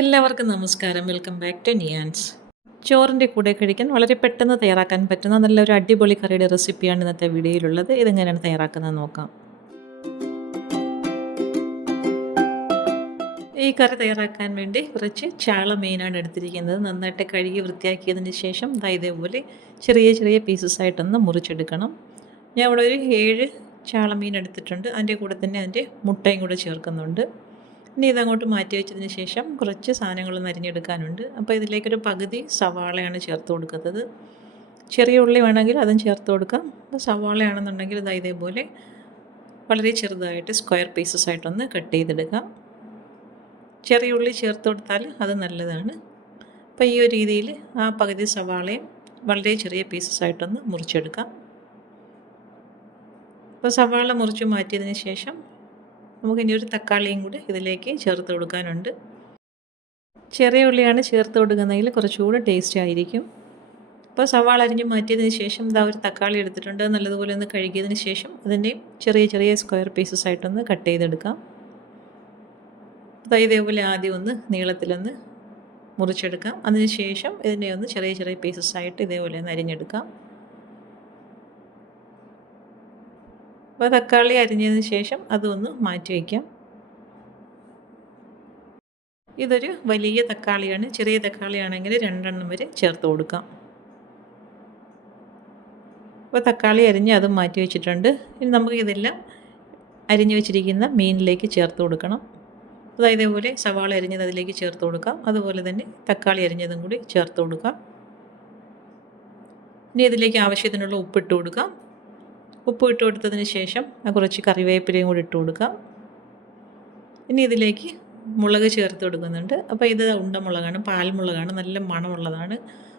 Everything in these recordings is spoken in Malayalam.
എല്ലാവർക്കും നമസ്കാരം. Welcome back to Niyan's. ചോറിൻ്റെ കൂടെ കഴിക്കാൻ വളരെ പെട്ടെന്ന് തയ്യാറാക്കാൻ പറ്റുന്ന നല്ലൊരു അടിപൊളി കറിയുടെ റെസിപ്പിയാണ് ഇന്നത്തെ വീഡിയോയിലുള്ളത്. ഇതെങ്ങനെയാണ് തയ്യാറാക്കുന്നത് നോക്കാം. ഈ കറി തയ്യാറാക്കാൻ വേണ്ടി കുറച്ച് ചാള മീനാണ് എടുത്തിരിക്കുന്നത്. നന്നായിട്ട് കഴുകി വൃത്തിയാക്കിയതിന് ശേഷം ഇതേപോലെ ചെറിയ ചെറിയ പീസസ് ആയിട്ടൊന്ന് മുറിച്ചെടുക്കണം. ഞാൻ ഇവിടെ ഒരു 7 ചാള മീൻ എടുത്തിട്ടുണ്ട്. അതിൻ്റെ കൂടെ തന്നെ അതിൻ്റെ മുട്ടയും കൂടെ ചേർക്കുന്നുണ്ട്. ഇനി ഇതങ്ങോട്ട് മാറ്റി വെച്ചതിന് ശേഷം കുറച്ച് സാധനങ്ങളൊന്ന് അരിഞ്ഞെടുക്കാനുണ്ട്. അപ്പോൾ ഇതിലേക്കൊരു പകുതി സവാളയാണ് ചേർത്ത് കൊടുക്കുന്നത്. ചെറിയ ഉള്ളി വേണമെങ്കിൽ അതും ചേർത്ത് കൊടുക്കാം. അപ്പോൾ സവാളയാണെന്നുണ്ടെങ്കിൽ ഇതേപോലെ വളരെ ചെറുതായിട്ട് സ്ക്വയർ പീസസ് ആയിട്ടൊന്ന് കട്ട് ചെയ്തെടുക്കാം. ചെറിയ ഉള്ളി ചേർത്ത് കൊടുത്താൽ അത് നല്ലതാണ്. അപ്പോൾ ഈ ഒരു രീതിയിൽ ആ പകുതി സവാളയും വളരെ ചെറിയ പീസസ് ആയിട്ടൊന്ന് മുറിച്ചെടുക്കാം. അപ്പോൾ സവാള മുറിച്ച് മാറ്റിയതിന് ശേഷം നമുക്കിനി ഒരു തക്കാളിയും കൂടി ഇതിലേക്ക് ചേർത്ത് കൊടുക്കാനുണ്ട്. ചെറിയ ഉള്ളിയാണ് ചേർത്ത് കൊടുക്കുന്നതെങ്കിൽ കുറച്ചുകൂടി ടേസ്റ്റ് ആയിരിക്കും. അപ്പോൾ സവാള അരിഞ്ഞ് മാറ്റിയതിന് ശേഷം ഒരു തക്കാളി എടുത്തിട്ടുണ്ട്. നല്ലതുപോലെ ഒന്ന് കഴുകിയതിന് ശേഷം അതിൻ്റെയും ചെറിയ ചെറിയ സ്ക്വയർ പീസസ് ആയിട്ടൊന്ന് കട്ട് ചെയ്തെടുക്കാം. ഇതേപോലെ ആദ്യം ഒന്ന് നീളത്തിലൊന്ന് മുറിച്ചെടുക്കാം. അതിന് ശേഷം ഇതിനെ ഒന്ന് ചെറിയ ചെറിയ പീസസ് ആയിട്ട് ഇതേപോലെ ഒന്ന് അരിഞ്ഞെടുക്കാം. അപ്പോൾ തക്കാളി അരിഞ്ഞതിന് ശേഷം അതൊന്ന് മാറ്റി വയ്ക്കാം. ഇതൊരു വലിയ തക്കാളിയാണ്. ചെറിയ തക്കാളിയാണെങ്കിൽ 2 എണ്ണം വരെ ചേർത്ത് കൊടുക്കാം. അപ്പോൾ തക്കാളി അരിഞ്ഞ് അതും മാറ്റി വെച്ചിട്ടുണ്ട്. ഇനി നമുക്ക് ഇതെല്ലാം അരിഞ്ഞു വെച്ചിരിക്കുന്ന മീനിലേക്ക് ചേർത്ത് കൊടുക്കണം. അപ്പോൾ ഇതേപോലെ സവാള അരിഞ്ഞത് അതിലേക്ക് ചേർത്ത് കൊടുക്കാം. അതുപോലെ തന്നെ തക്കാളി അരിഞ്ഞതും കൂടി ചേർത്ത് കൊടുക്കാം. ഇനി ഇതിലേക്ക് ആവശ്യത്തിനുള്ള ഉപ്പിട്ട് കൊടുക്കാം. ഉപ്പ് ഇട്ട് കൊടുത്തതിന് ശേഷം കുറച്ച് കറിവേപ്പിലയും കൂടി ഇട്ട് കൊടുക്കാം. ഇനി ഇതിലേക്ക് മുളക് ചേർത്ത് കൊടുക്കുന്നുണ്ട്. അപ്പോൾ ഇത് ഉണ്ടമുളകാണ്, പാൽമുളകാണ്, നല്ല മണമുള്ളതാണ്.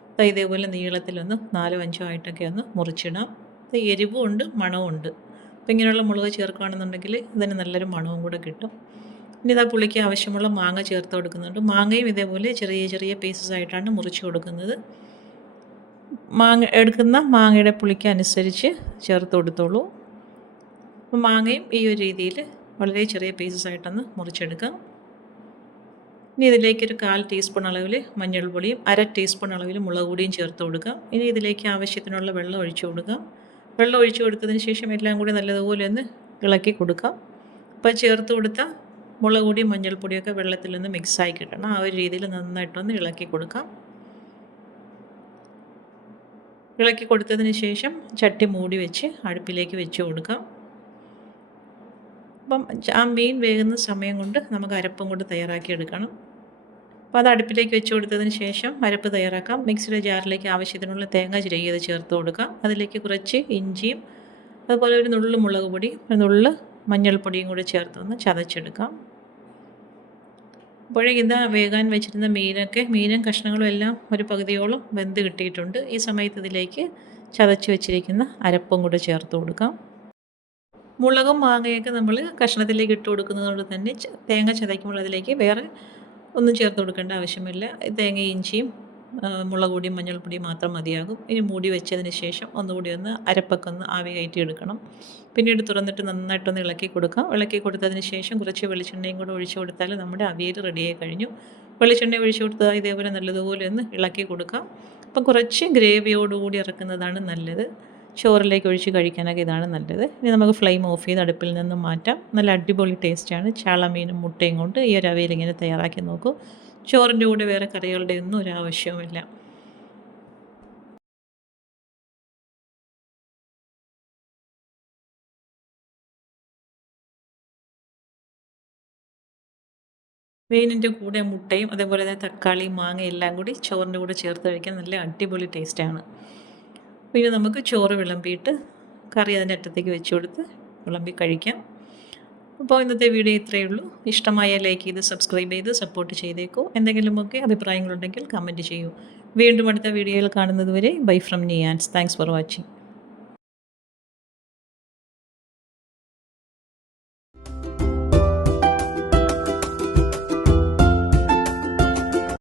അപ്പോൾ ഇതേപോലെ നീളത്തിലൊന്ന് 4 5 ആയിട്ടൊക്കെ ഒന്ന് മുറിച്ചിടാം. ഇത് എരിവും ഉണ്ട്, മണവും ഉണ്ട്. അപ്പോൾ ഇങ്ങനെയുള്ള മുളക് ചേർക്കുകയാണെന്നുണ്ടെങ്കിൽ ഇതിന് നല്ലൊരു മണവും കൂടെ കിട്ടും. ഇനി പുളിക്ക് ആവശ്യമുള്ള മാങ്ങ ചേർത്ത് കൊടുക്കുന്നുണ്ട്. മാങ്ങയും ഇതേപോലെ ചെറിയ ചെറിയ പീസസ് ആയിട്ടാണ് മുറിച്ച് കൊടുക്കുന്നത്. എടുക്കുന്ന മാങ്ങയുടെ പുളിക്ക് അനുസരിച്ച് ചേർത്ത് കൊടുത്തോളൂ. അപ്പോൾ മാങ്ങയും ഈ ഒരു രീതിയിൽ വളരെ ചെറിയ പീസസ് ആയിട്ടൊന്ന് മുറിച്ചെടുക്കാം. ഇനി ഇതിലേക്കൊരു 1/4 ടീസ്പൂൺ അളവിൽ മഞ്ഞൾപ്പൊടിയും 1/2 ടീസ്പൂൺ അളവിൽ മുളക് പൊടിയും ചേർത്ത് കൊടുക്കാം. ഇനി ഇതിലേക്ക് ആവശ്യത്തിനുള്ള വെള്ളം ഒഴിച്ചു കൊടുക്കാം. വെള്ളം ഒഴിച്ചു കൊടുത്തതിന് ശേഷം എല്ലാം കൂടി നല്ലതുപോലെ ഒന്ന് ഇളക്കി കൊടുക്കാം. അപ്പോൾ ചേർത്ത് കൊടുത്ത മുളക് പൊടിയും മഞ്ഞൾപ്പൊടിയൊക്കെ വെള്ളത്തിലൊന്ന് മിക്സായി കിട്ടണം. ആ ഒരു രീതിയിൽ നന്നായിട്ടൊന്ന് ഇളക്കി കൊടുക്കാം. ഇളക്കി കൊടുത്തതിന് ശേഷം ചട്ടി മൂടി വെച്ച് അടുപ്പിലേക്ക് വെച്ച് കൊടുക്കാം. അപ്പം ആ മീൻ വേകുന്ന സമയം കൊണ്ട് നമുക്ക് അരപ്പും കൊണ്ട് തയ്യാറാക്കി എടുക്കണം. അപ്പോൾ അത് അടുപ്പിലേക്ക് വെച്ച് കൊടുത്തതിന് ശേഷം അരപ്പ് തയ്യാറാക്കാം. മിക്സിയുടെ ജാറിലേക്ക് ആവശ്യത്തിനുള്ള തേങ്ങ ചിരകിയത് ചേർത്ത് കൊടുക്കാം. അതിലേക്ക് കുറച്ച് ഇഞ്ചിയും അതുപോലെ ഒരു നുള്ളു മുളക് പൊടിയും ഒരു നുള്ളു മഞ്ഞൾപ്പൊടിയും കൂടി ചേർത്തൊന്ന് ചതച്ചെടുക്കാം. അപ്പോഴേക്കും വേകാൻ വെച്ചിരുന്ന മീനും കഷ്ണങ്ങളും എല്ലാം ഒരു പകുതിയോളം വെന്ത് കിട്ടിയിട്ടുണ്ട്. ഈ സമയത്ത് ഇതിലേക്ക് ചതച്ച് വെച്ചിരിക്കുന്ന അരപ്പും കൂടെ ചേർത്ത് കൊടുക്കാം. മുളകും മാങ്ങയൊക്കെ നമ്മൾ കഷ്ണത്തിലേക്ക് ഇട്ട് കൊടുക്കുന്നത് കൊണ്ട് തന്നെ തേങ്ങ ചതയ്ക്കുമ്പോൾ അതിലേക്ക് വേറെ ഒന്നും ചേർത്ത് കൊടുക്കേണ്ട ആവശ്യമില്ല. തേങ്ങയും ഇഞ്ചിയും മുളക് പൊടിയും മഞ്ഞൾപ്പൊടിയും മാത്രം മതിയാകും. ഇനി മൂടി വെച്ചതിന് ശേഷം ഒന്നുകൂടി ഒന്ന് അരപ്പൊക്കെ ഒന്ന് ആവി കയറ്റി എടുക്കണം. പിന്നീട് തുറന്നിട്ട് നന്നായിട്ടൊന്ന് ഇളക്കി കൊടുക്കാം. ഇളക്കി കൊടുത്തതിന് ശേഷം കുറച്ച് വെളിച്ചെണ്ണയും കൂടെ ഒഴിച്ചു കൊടുത്താൽ നമ്മുടെ അവിയൽ റെഡിയായി കഴിഞ്ഞു. വെളിച്ചെണ്ണ ഒഴിച്ചു കൊടുത്താൽ ഇതേപോലെ നല്ലതുപോലെ ഒന്ന് ഇളക്കി കൊടുക്കാം. അപ്പം കുറച്ച് ഗ്രേവിയോടുകൂടി ഇറക്കുന്നതാണ് നല്ലത്. ചോറിലേക്ക് ഒഴിച്ച് കഴിക്കാനൊക്കെ ഇതാണ് നല്ലത്. ഇനി നമുക്ക് ഫ്ലെയിം ഓഫ് ചെയ്ത് അടുപ്പിൽ നിന്നും മാറ്റാം. നല്ല അടിപൊളി ടേസ്റ്റാണ്. ചാള മീനും മുട്ടയും കൊണ്ട് ഈ ഒരു അവിയൽ ഇങ്ങനെ തയ്യാറാക്കി നോക്കൂ. ചോറിൻ്റെ കൂടെ വേറെ കറികളുടെ ഒന്നും ഒരു ആവശ്യവുമില്ല. മീനിൻ്റെ കൂടെ മുട്ടയും അതേപോലെ തന്നെ തക്കാളിയും മാങ്ങയും എല്ലാം കൂടി ചോറിൻ്റെ കൂടെ ചേർത്ത് കഴിക്കാൻ നല്ല അടിപൊളി ടേസ്റ്റാണ്. പിന്നെ നമുക്ക് ചോറ് വിളമ്പിയിട്ട് കറി അതിൻ്റെ അറ്റത്തേക്ക് വെച്ച് കൊടുത്ത് വിളമ്പി കഴിക്കാം. അപ്പോൾ ഇന്നത്തെ വീഡിയോ ഇത്രയേ ഉള്ളൂ. ഇഷ്ടമായ ലൈക്ക് ചെയ്ത് സബ്സ്ക്രൈബ് ചെയ്ത് സപ്പോർട്ട് ചെയ്തേക്കൂ. എന്തെങ്കിലുമൊക്കെ അഭിപ്രായങ്ങളുണ്ടെങ്കിൽ കമൻറ്റ് ചെയ്യൂ. വീണ്ടും അടുത്ത വീഡിയോയിൽ കാണുന്നത് വരെ bye from Niyan's. Thanks for watching.